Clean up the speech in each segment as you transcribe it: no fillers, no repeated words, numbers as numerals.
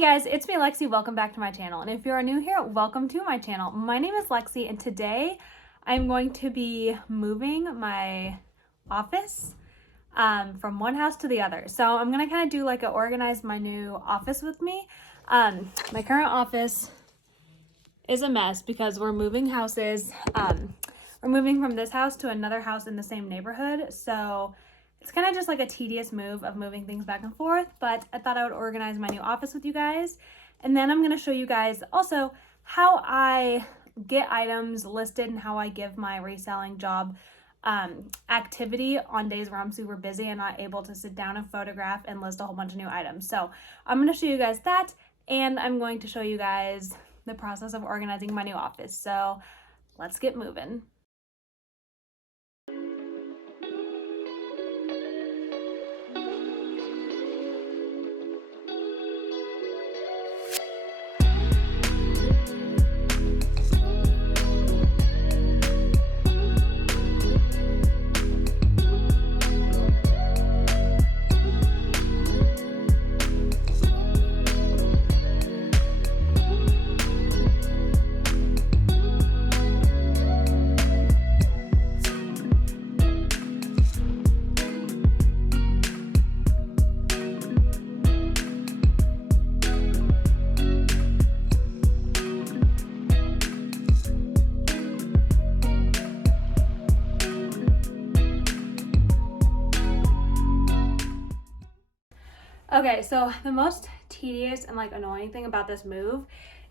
Hey guys, it's me Lexi. Welcome back to my channel. And if you are new here, welcome to my channel. My name is Lexi and today I'm going to be moving my office from one house to the other. So I'm going to kind of do like organize my new office with me. My current office is a mess because we're moving houses. We're moving from this house to another house in the same neighborhood. So it's kind of just like a tedious move of moving things back and forth, but I thought I would organize my new office with you guys. And then I'm going to show you guys also how I get items listed and how I give my reselling job activity on days where I'm super busy and not able to sit down and photograph and list a whole bunch of new items. So I'm going to show you guys that, and I'm going to show you guys the process of organizing my new office. So let's get moving. Okay, so the most tedious and like annoying thing about this move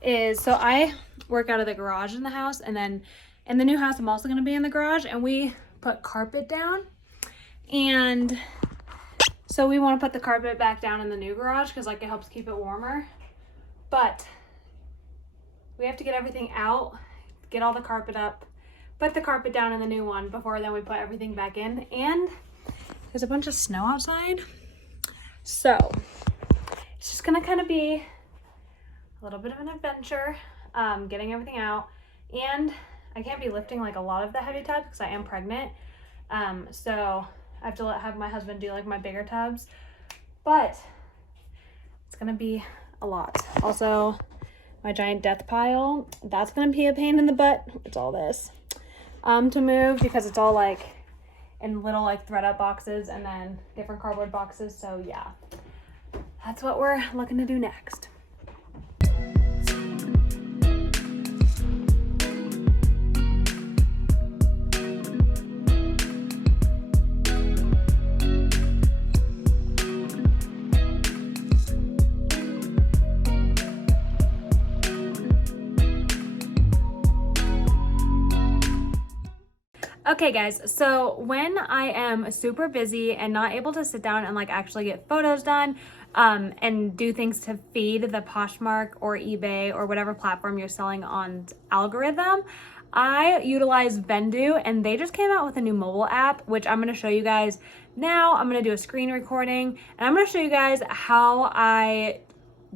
is, so I work out of the garage in the house, and then in the new house I'm also going to be in the garage, and we put carpet down, and so we want to put the carpet back down in the new garage because like it helps keep it warmer, but we have to get everything out, get all the carpet up, put the carpet down in the new one before then we put everything back in, and there's a bunch of snow outside. So it's just gonna kind of be a little bit of an adventure, getting everything out, and I can't be lifting like a lot of the heavy tubs because I am pregnant. So I have to have my husband do like my bigger tubs, but it's gonna be a lot. Also, my giant death pile, that's gonna be a pain in the butt. It's all this to move because it's all like in little like thread up boxes and then different cardboard boxes. So yeah, that's what we're looking to do next. Okay guys, so when I am super busy and not able to sit down and like actually get photos done and do things to feed the Poshmark or eBay or whatever platform you're selling on algorithm, I utilize Vendoo, and they just came out with a new mobile app, which I'm going to show you guys now. I'm going to do a screen recording and I'm going to show you guys how I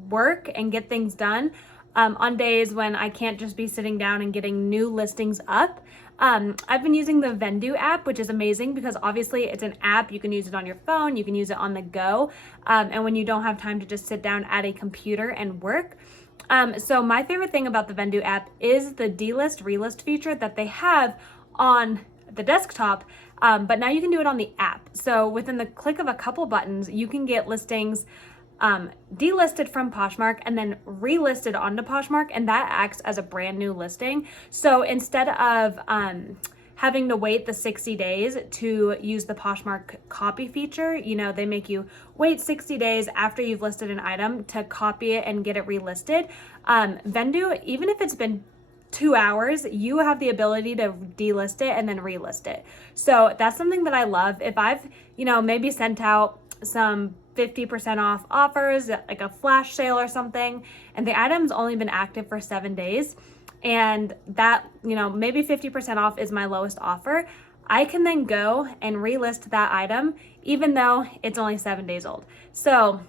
work and get things done on days when I can't just be sitting down and getting new listings up. I've been using the Vendoo app, which is amazing because obviously it's an app. You can use it on your phone, you can use it on the go, and when you don't have time to just sit down at a computer and work. So my favorite thing about the Vendoo app is the delist relist feature that they have on the desktop, but now you can do it on the app. So within the click of a couple buttons, you can get listings delisted from Poshmark and then relisted onto Poshmark, and that acts as a brand new listing. So instead of having to wait the 60 days to use the Poshmark copy feature, you know, they make you wait 60 days after you've listed an item to copy it and get it relisted. Vendoo, even if it's been 2 hours, you have the ability to delist it and then relist it. So that's something that I love. If I've, you know, maybe sent out some 50% off offers, like a flash sale or something, and the item's only been active for 7 days, and that, you know, maybe 50% off is my lowest offer, I can then go and relist that item even though it's only 7 days old. So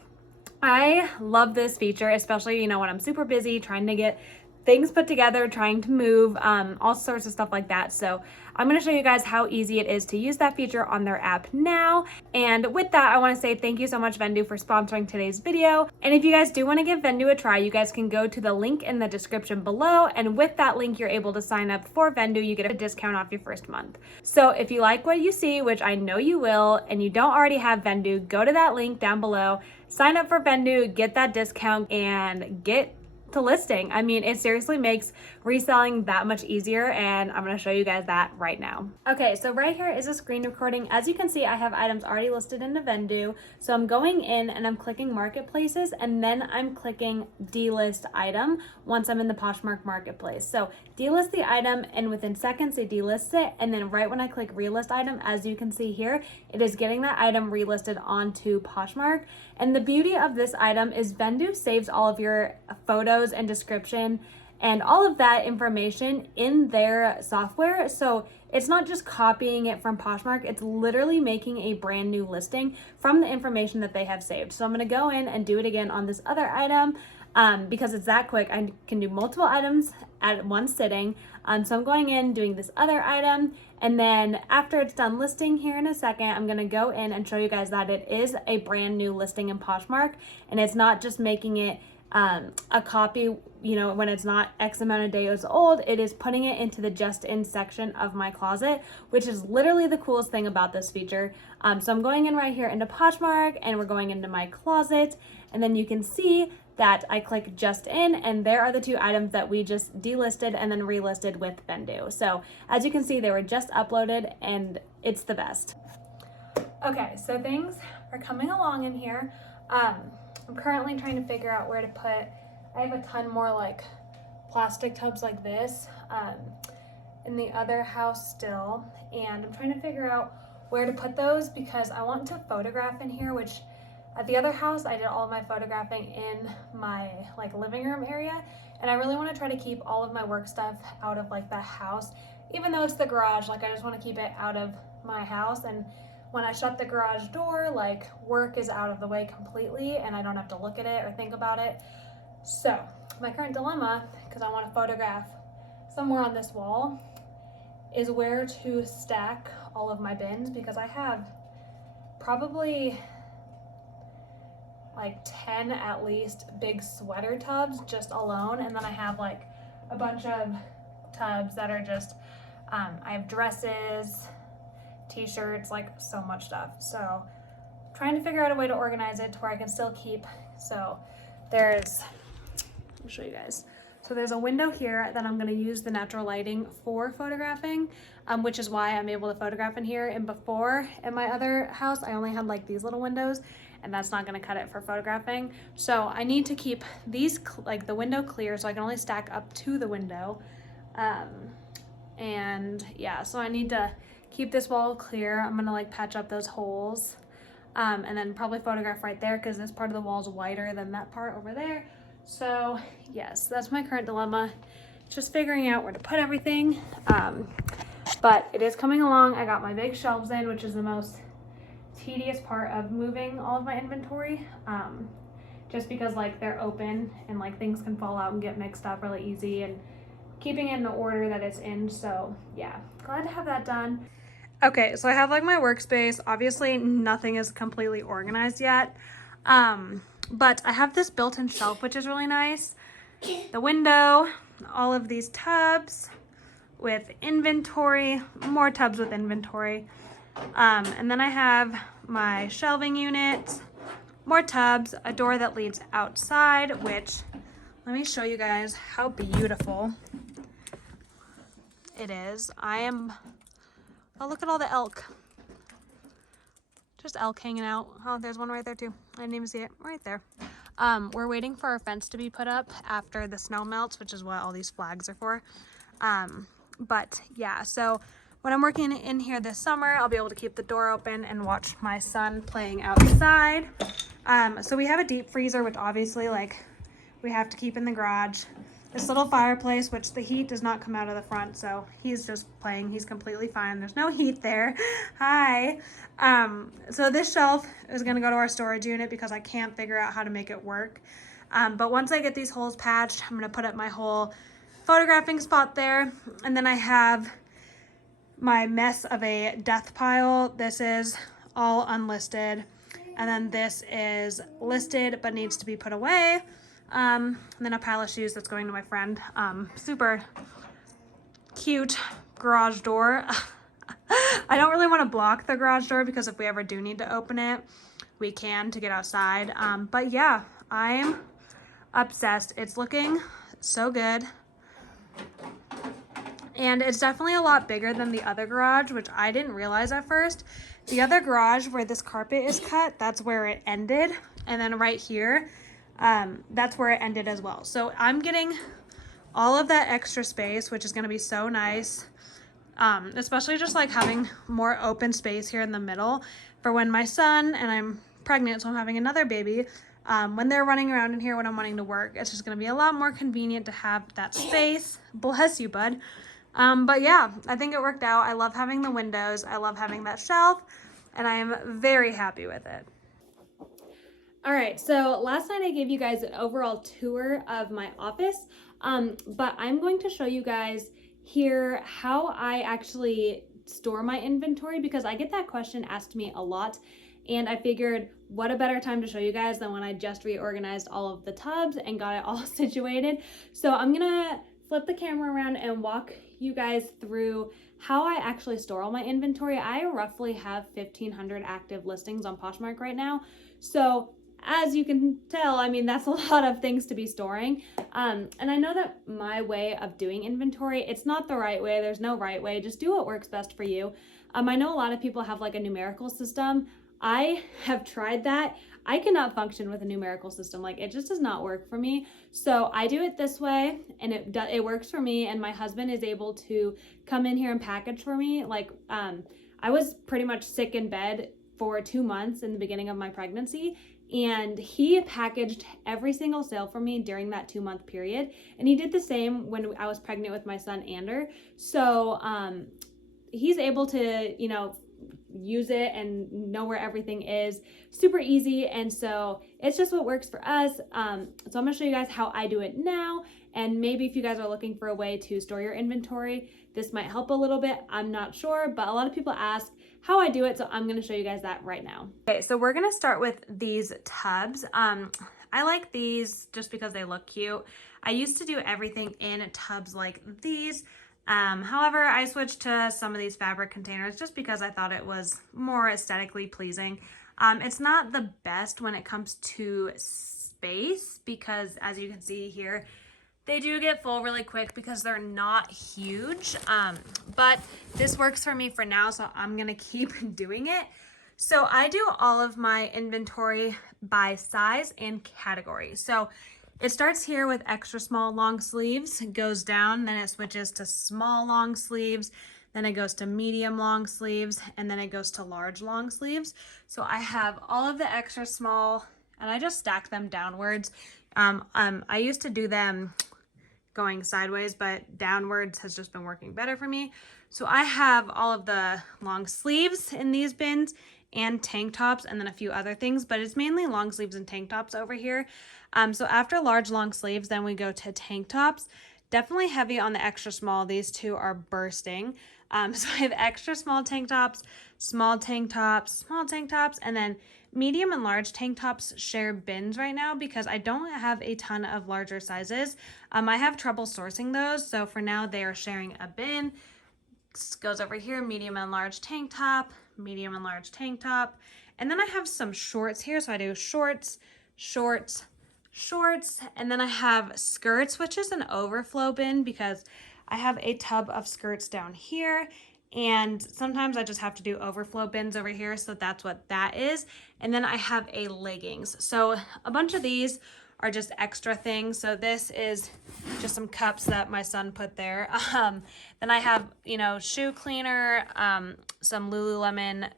I love this feature, especially, you know, when I'm super busy trying to get things put together, trying to move, all sorts of stuff like that. So I'm going to show you guys how easy it is to use that feature on their app now. And with that, I want to say thank you so much, Vendoo, for sponsoring today's video. And if you guys do want to give Vendoo a try, you guys can go to the link in the description below. And with that link, you're able to sign up for Vendoo. You get a discount off your first month. So if you like what you see, which I know you will, and you don't already have Vendoo, go to that link down below, sign up for Vendoo, get that discount, and get to listing. I mean, it seriously makes reselling that much easier, and I'm going to show you guys that right now. Okay, so right here is a screen recording. As you can see, I have items already listed in the Vendoo. So I'm going in and I'm clicking marketplaces, and then I'm clicking delist item once I'm in the Poshmark marketplace. So delist the item, and within seconds it delists it, and then right when I click relist item, as you can see here, it is getting that item relisted onto Poshmark. And the beauty of this item is Vendoo saves all of your photos and description and all of that information in their software. So it's not just copying it from Poshmark, it's literally making a brand new listing from the information that they have saved. So I'm gonna go in and do it again on this other item because it's that quick. I can do multiple items at one sitting. So I'm going in, doing this other item, and then after it's done listing here in a second, I'm gonna go in and show you guys that it is a brand new listing in Poshmark, and it's not just making it a copy, you know, when it's not X amount of days old. It is putting it into the just in section of my closet, which is literally the coolest thing about this feature. So I'm going in right here into Poshmark, and we're going into my closet, and then you can see that I click just in, and there are the two items that we just delisted and then relisted with Vendoo. So as you can see, they were just uploaded, and it's the best. Okay, so things are coming along in here. I'm currently trying to figure out where to put, I have a ton more like plastic tubs like this in the other house still, and I'm trying to figure out where to put those because I want to photograph in here, which at the other house I did all of my photographing in my like living room area, and I really want to try to keep all of my work stuff out of like the house, even though it's the garage. Like I just want to keep it out of my house, and when I shut the garage door, like work is out of the way completely and I don't have to look at it or think about it. So my current dilemma, because I want to photograph somewhere on this wall, is where to stack all of my bins, because I have probably like 10 at least big sweater tubs just alone, and then I have like a bunch of tubs that are just I have dresses, t-shirts, like so much stuff. So trying to figure out a way to organize it to where I can still keep. So there's, let me show you guys. So there's a window here that I'm going to use the natural lighting for photographing, which is why I'm able to photograph in here. And before in my other house, I only had like these little windows, and that's not going to cut it for photographing. So I need to keep these, like the window clear, so I can only stack up to the window. And yeah, so I need to keep this wall clear. I'm gonna like patch up those holes, and then probably photograph right there because this part of the wall is wider than that part over there. So yes, that's my current dilemma, just figuring out where to put everything. But it is coming along. I got my big shelves in, which is the most tedious part of moving all of my inventory, just because like they're open and like things can fall out and get mixed up really easy, and keeping it in the order that it's in. So yeah, glad to have that done. Okay, so I have like my workspace. Obviously nothing is completely organized yet, but I have this built-in shelf, which is really nice. The window, all of these tubs with inventory, more tubs with inventory, and then I have my shelving unit, more tubs, a door that leads outside, which, let me show you guys how beautiful it is. Oh, look at all the elk. Just elk hanging out. Oh, there's one right there too. I didn't even see it. Right there. We're waiting for our fence to be put up after the snow melts, which is what all these flags are for. But yeah, so when I'm working in here this summer, I'll be able to keep the door open and watch my son playing outside. So we have a deep freezer, which obviously like we have to keep in the garage. This little fireplace, which the heat does not come out of the front, so he's just playing. He's completely fine. There's no heat there. Hi. So this shelf is gonna go to our storage unit because I can't figure out how to make it work. But once I get these holes patched, I'm gonna put up my whole photographing spot there. And then I have my mess of a death pile. This is all unlisted. And then this is listed but needs to be put away. And then a pile of shoes that's going to my friend. Super cute garage door. I don't really want to block the garage door because if we ever do need to open it, we can to get outside. But yeah, I'm obsessed. It's looking so good. And it's definitely a lot bigger than the other garage, which I didn't realize at first. The other garage where this carpet is cut, that's where it ended. And then right here, that's where it ended as well. So I'm getting all of that extra space, which is gonna be so nice. Especially just like having more open space here in the middle for when my son, and I'm pregnant, so I'm having another baby, when they're running around in here when I'm wanting to work, it's just gonna be a lot more convenient to have that space. Bless you, bud. But yeah, I think it worked out. I love having the windows. I love having that shelf, and I am very happy with it. All right, so last night I gave you guys an overall tour of my office, but I'm going to show you guys here how I actually store my inventory, because I get that question asked to me a lot, and I figured what a better time to show you guys than when I just reorganized all of the tubs and got it all situated. So I'm gonna flip the camera around and walk you guys through how I actually store all my inventory. I roughly have 1,500 active listings on Poshmark right now. So as you can tell, I mean, that's a lot of things to be storing. And I know that my way of doing inventory, it's not the right way. There's no right way. Just do what works best for you. I know a lot of people have like a numerical system. I have tried that. I cannot function with a numerical system. Like, it just does not work for me. So I do it this way, and it works for me. And my husband is able to come in here and package for me. Like, I was pretty much sick in bed for 2 months in the beginning of my pregnancy, and he packaged every single sale for me during that 2-month period. And he did the same when I was pregnant with my son, Ander. So he's able to, you know, use it and know where everything is. Super easy. And so it's just what works for us. So I'm gonna show you guys how I do it now. And maybe if you guys are looking for a way to store your inventory, this might help a little bit. I'm not sure, but a lot of people ask how I do it. So I'm gonna show you guys that right now. Okay, so we're gonna start with these tubs. I like these just because they look cute. I used to do everything in tubs like these. However, I switched to some of these fabric containers just because I thought it was more aesthetically pleasing. It's not the best when it comes to space because, as you can see here, they do get full really quick because they're not huge. But this works for me for now, so I'm gonna keep doing it. So I do all of my inventory by size and category. So it starts here with extra small long sleeves, it goes down, then it switches to small long sleeves, then it goes to medium long sleeves, and then it goes to large long sleeves. So I have all of the extra small, and I just stack them downwards. I used to do them going sideways, but downwards has just been working better for me. So I have all of the long sleeves in these bins and tank tops and then a few other things, but it's mainly long sleeves and tank tops over here. So after large long sleeves, then we go to tank tops. Definitely heavy on the extra small. These two are bursting. So I have extra small tank tops, small tank tops, small tank tops, and then medium and large tank tops share bins right now because I don't have a ton of larger sizes. I have trouble sourcing those. So for now they are sharing a bin. This goes over here, medium and large tank top, medium and large tank top. And then I have some shorts here. So I do shorts, shorts, shorts, and then I have skirts, which is an overflow bin because I have a tub of skirts down here, and sometimes I just have to do overflow bins over here, so that's what that is. And then I have a leggings. So a bunch of these are just extra things. So this is just some cups that my son put there. Then I have, you know, shoe cleaner, some Lululemon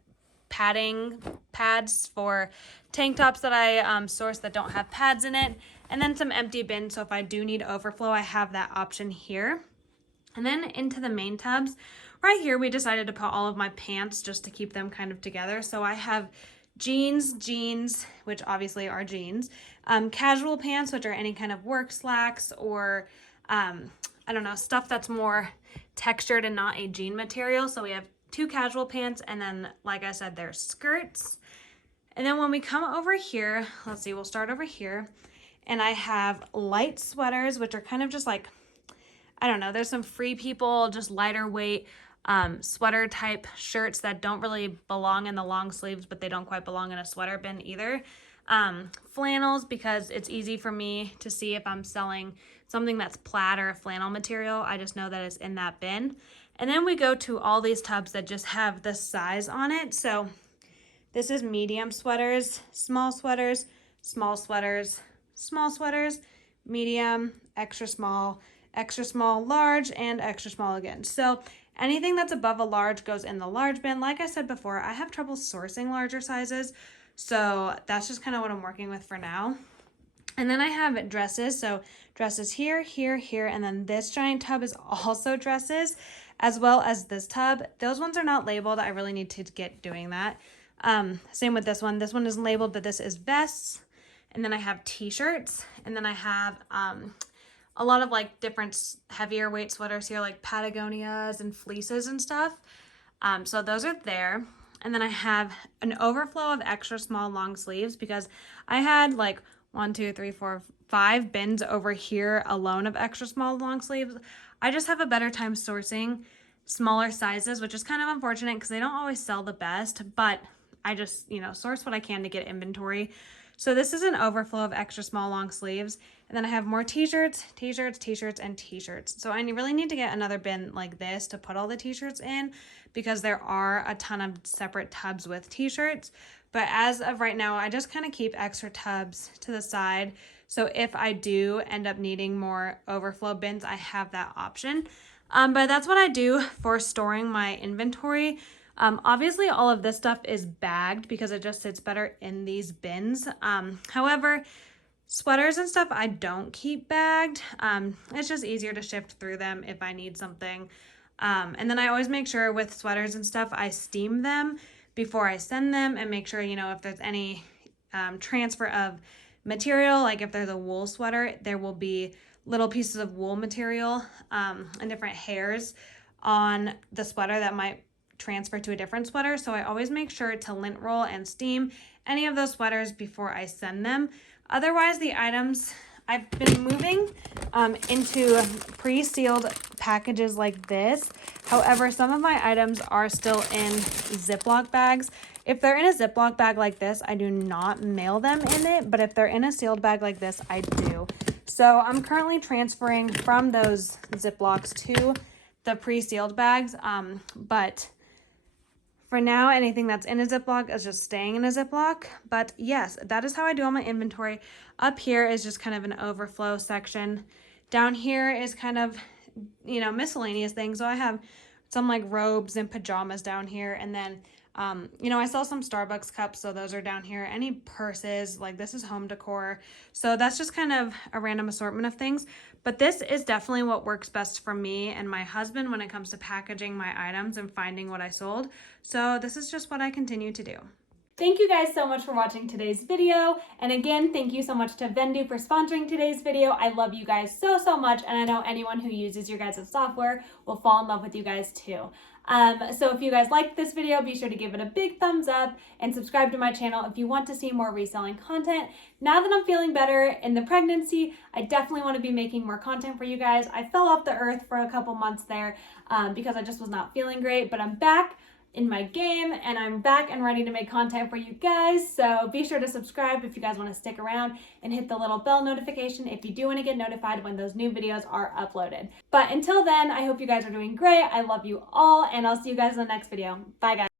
pads for tank tops that I source that don't have pads in it, and then some empty bins. So if I do need overflow, I have that option here. And then into the main tubs, right here, we decided to put all of my pants just to keep them kind of together. So I have jeans, which obviously are jeans, casual pants, which are any kind of work slacks or, I don't know, stuff that's more textured and not a jean material. So we have 2 casual pants, and then, like I said, there's skirts. And then when we come over here, let's see, we'll start over here. And I have light sweaters, which are kind of just like, I don't know, there's some Free People, just lighter weight sweater type shirts that don't really belong in the long sleeves, but they don't quite belong in a sweater bin either. Flannels, because it's easy for me to see if I'm selling something that's plaid or a flannel material. I just know that it's in that bin. And then we go to all these tubs that just have the size on it. So this is medium sweaters, small sweaters, small sweaters, small sweaters, medium, extra small, large, and extra small again. So anything that's above a large goes in the large bin. Like I said before, I have trouble sourcing larger sizes, so that's just kind of what I'm working with for now. And then I have dresses. So dresses here, here, here, and then this giant tub is also dresses, as well as this tub. Those ones are not labeled. I really need to get doing that. Same with this one. This one isn't labeled, but this is vests. And then I have t-shirts, and then I have a lot of like different heavier weight sweaters here, like Patagonias and fleeces and stuff. So those are there. And then I have an overflow of extra small long sleeves because I had like 1, 2, 3, 4, 5 bins over here alone of extra small long sleeves. I just have a better time sourcing smaller sizes, which is kind of unfortunate because they don't always sell the best, but I just, source what I can to get inventory. So this is an overflow of extra small long sleeves. And then I have more t-shirts, t-shirts, t-shirts, and t-shirts. So I really need to get another bin like this to put all the t-shirts in because there are a ton of separate tubs with t-shirts. But as of right now, I just kind of keep extra tubs to the side. So if I do end up needing more overflow bins, I have that option. But that's what I do for storing my inventory. Obviously all of this stuff is bagged because it just sits better in these bins. However, sweaters and stuff I don't keep bagged. It's just easier to shift through them if I need something. And then I always make sure with sweaters and stuff, I steam them before I send them and make sure, if there's any transfer of material, like if there's a wool sweater, there will be little pieces of wool material and different hairs on the sweater that might transfer to a different sweater. So I always make sure to lint roll and steam any of those sweaters before I send them. Otherwise, the items I've been moving into pre-sealed packages like this. However, some of my items are still in Ziploc bags. If they're in a Ziploc bag like this, I do not mail them in it, but if they're in a sealed bag like this, I do. So I'm currently transferring from those Ziplocs to the pre-sealed bags, but for now, anything that's in a Ziploc is just staying in a Ziploc. But yes, that is how I do all my inventory. Up here is just kind of an overflow section. Down here is kind of, miscellaneous things. So I have some like robes and pajamas down here. And then, I sell some Starbucks cups. So those are down here. Any purses, like this is home decor. So that's just kind of a random assortment of things. But this is definitely what works best for me and my husband when it comes to packaging my items and finding what I sold. So this is just what I continue to do. Thank you guys so much for watching today's video. And again, thank you so much to Vendoo for sponsoring today's video. I love you guys so, so much. And I know anyone who uses your guys' software will fall in love with you guys too. So if you guys liked this video, be sure to give it a big thumbs up and subscribe to my channel if you want to see more reselling content. Now that I'm feeling better in the pregnancy, I definitely want to be making more content for you guys. I fell off the earth for a couple months there because I just was not feeling great, but I'm back in my game and I'm back and ready to make content for you guys. So be sure to subscribe if you guys want to stick around and hit the little bell notification if you do want to get notified when those new videos are uploaded. But until then, I hope you guys are doing great. I love you all and I'll see you guys in the next video. Bye guys.